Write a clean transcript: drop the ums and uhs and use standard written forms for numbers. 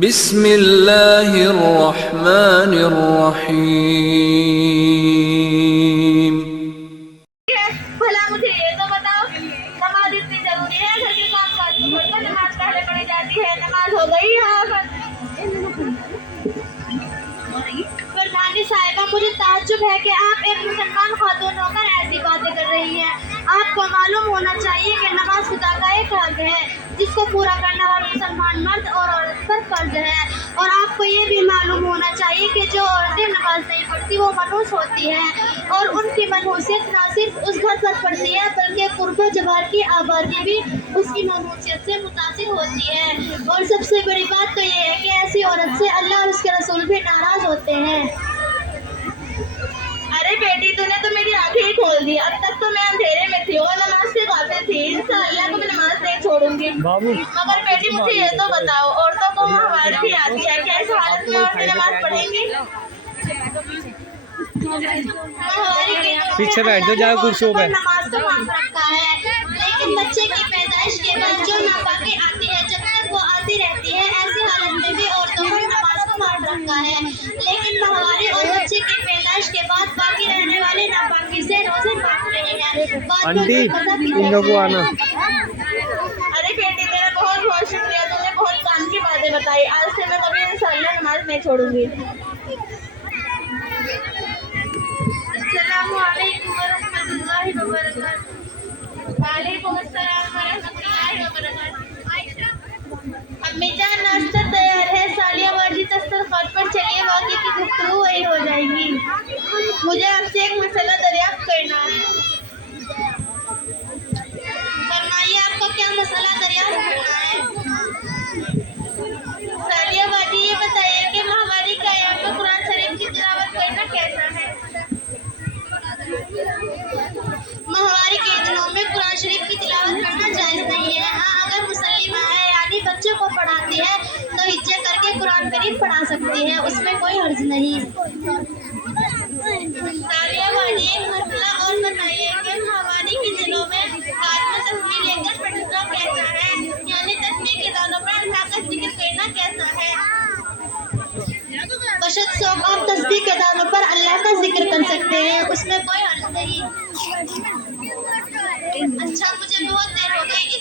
بسم اللہ الرحمن الرحیم۔ بھلا مجھے یہ تو بتاؤ، نماز اتنی ضروری ہے، گھر کے کام کاج چھوڑ کر نماز پہلے پڑھی جاتی ہے، نماز ہو گئی یہاں پر؟ فرمانی صاحبہ، مجھے تعجب ہے کہ آپ ایک مسلمان خاتون ہو کر ایسی باتیں کر رہی ہیں۔ آپ کو معلوم ہونا چاہیے کہ نماز خدا کا ایک حق ہے جس کو پورا کرنا ہر مسلمان مرد اور عورت پر فرض ہے، اور آپ کو یہ بھی معلوم ہونا چاہیے کہ جو عورتیں نماز نہیں پڑھتی وہ منحوس ہوتی ہیں، اور ان کی منحوسیت نہ صرف اس گھر پر پڑتی ہے بلکہ قرب و جوار کی آبادی بھی اس کی منحوسیت سے متاثر ہوتی ہے، اور سب سے بڑی بات تو یہ ہے کہ ایسی عورت سے اللہ اور اس کے رسول بھی ناراض ہوتے ہیں۔ ارے بیٹی، تو نے تو میری آنکھیں ہی کھول دی، اب تک تو میں اندھیرے میں تھی اور نماز سے غافل تھی۔ انشاءاللہ کو میں نماز نہیں چھوڑوں گی، مگر بیٹی مجھے یہ تو بتاؤ، عورتوں کو ماہواری بھی آتی ہے، کیا اس حالت میں عورتیں نماز پڑھیں گی؟ پیچھے بیٹھ جاؤ، جاؤ کرسیوں پہ۔ نماز تو معاف رکھتا ہے، لیکن بچے کی پیدائش کے بعد جو ناپاکی آتی ہے جب تک وہ آتی رہتی ہے، ایسی حالت میں بھی عورتوں کو نماز کو معاف رکھا ہے، لیکن ماہواری اور بچے کی پیدائش کے بعد باقی رہنے والے ناپاکی سے روزے معاف نہیں ہیں۔ آنٹی ان لوگوں کو آنا۔ ارے بیٹی، تیرا بہت بہت شکریہ، تم نے بہت کام کی باتیں بتائی، آج سے میں کبھی انشاءاللہ نماز نہیں چھوڑوں گی۔ السلام علیکم ورحمۃ اللہ وبرکاتہ۔ وعلیکم السلام ورحمۃ اللہ وبرکاتہ۔ امی جان، ناشتہ تیار ہے، سالیہ باجی دسترخوان پر چلیے، باقی کی گفتگو وہی ہو جائے گی۔ مجھے آپ سے ایک مسئلہ دریافت کرنا ہے۔ فرمائیے، آپ کو کیا مسئلہ دریافت کرنا ہے؟ سالیہ باجی، یہ بتائیے کہ ماہواری کے ایام میں قرآن شریف کی تلاوت کرنا کیسا ہے؟ ماہواری کے دنوں میں قرآن شریف کی تلاوت کرنا جائز نہیں ہے۔ ہاں، اگر مسلمہ ہے یعنی بچوں کو پڑھاتی ہے تو ہجے کر کے قرآن کریم پڑھا سکتی ہے، اس میں کوئی حرج نہیں۔ سالیہ باجی، ایک مسئلہ اور بتائیے کہ ماہواری کے دنوں میں ہاتھ میں تسبیح لے کر پڑھنا کیسا ہے، یعنی تسبیح کے دانوں پر اللہ کا ذکر کرنا کیسا ہے؟ بشد شوق آپ تسبیح کے دانوں پر اللہ کا ذکر کر سکتے ہیں، اس میں کوئی حرج نہیں۔ اچھا، مجھے بہت دیر ہو گئی،